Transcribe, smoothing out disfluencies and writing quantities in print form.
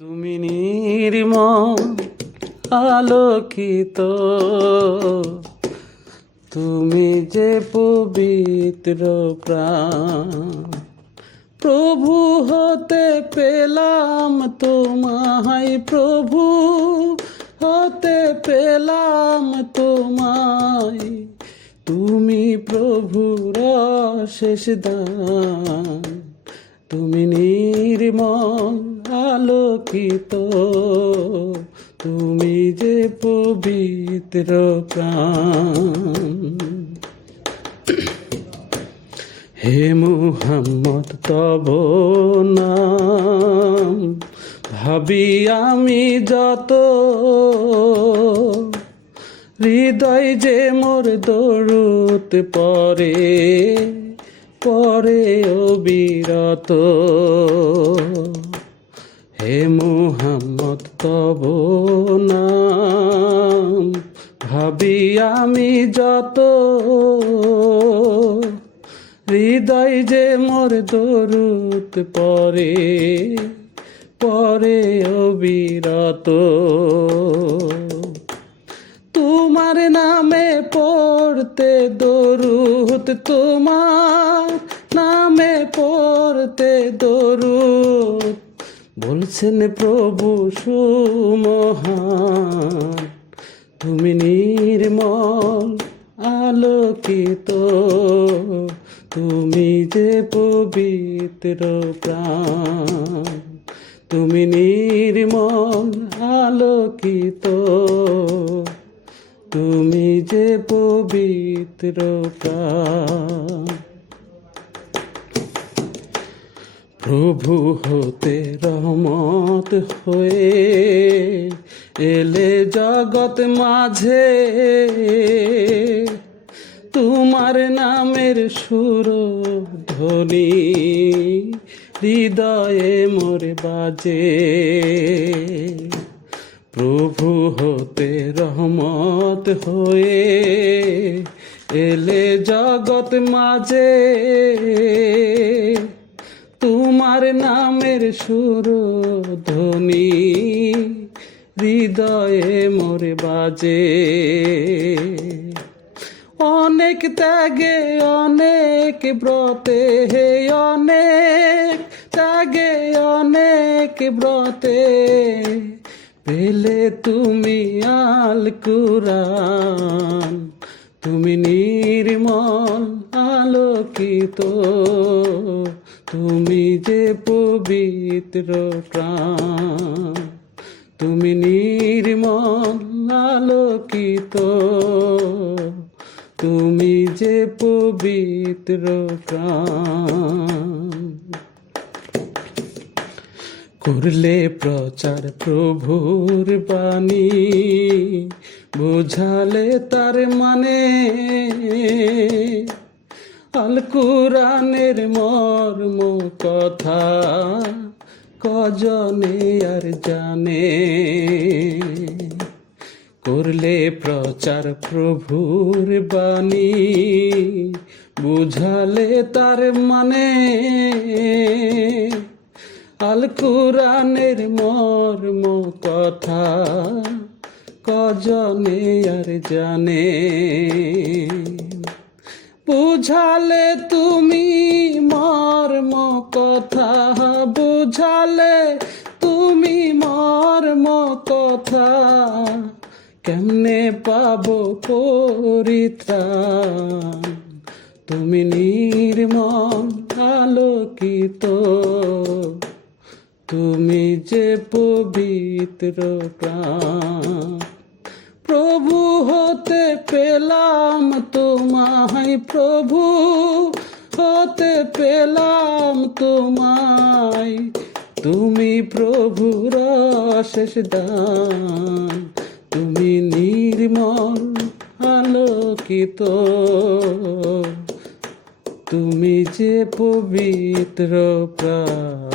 তুমি নির্মল আলোকিত, তুমি যে পবিত্র প্রাণ। প্রভু হতে পেলাম তোমায়, প্রভু হতে পেলাম তোমায়। তুমি প্রভুর শেষ দান, তুমি নির্মল আলোকিত, তুমি যে পবিত্র প্রাণ। হে মুহাম্মদ তব নাম ভাবি আমি যত, হৃদয় যে মোর দরুদ পরে পরে অবিরত। হে মুহাম্মদ তব নাম ভাবি আমি যত, হৃদয় যে মোর দরুদ পরে পরে অবিরত। তোমার নামে পড়তে দরুদ, তোমার নামে পড়তে দরুদ, বলছেন প্রভু সুমহান। তুমি নির্মল আলোকিত, তুমি যে পবিত্র প্রাণ। তুমি নির্মল আলোকিত, তুমি যে পবিত্র প্রাণ। প্রভু হতে রহমত হয়ে এলে জগৎ মাঝে, তোমার নামের সুর ধ্বনি হৃদয়ে মোর বাজে। প্রভু হতে রহমত হয়ে এলে জগৎ মাঝে, তোমার নামের সুর ধ্বনি হৃদয়ে মোর বাজে। অনেক ত্যাগে অনেক ব্রতে, হে অনেক ত্যাগে অনেক ব্রতে, পেলে তুমি আল কুরআন। তুমি নির্মল আলোকিত, তুমি যে পবিত্র প্রাণ। তুমি নির্মল আলোকিত, তুমি যে পবিত্র প্রাণ। করলে প্রচার প্রভুর বাণী, বুঝালে তার মানে, আল কুরআনের মর্ম কথা কজনে আর জানে। করলে প্রচার প্রভুর বাণী, বুঝালে তার মানে, আল কুরআনের মর্ম কথা কজনে আর জানে। বুঝালে তুমি মর্ম কথা, বুঝালে তুমি মর্ম কথা, কেমনে পাবো পরিত্রাণ। তুমি নির্মল আলোকিত, তুমি যে পবিত্র প্রাণ। প্রভু হতে পেলাম তোমায়, প্রভু হতে পেলাম তোমায়, তুমি প্রভুর শেষ দান। তুমি নির্মল আলোকিত, তুমি যে পবিত্র প্রাণ।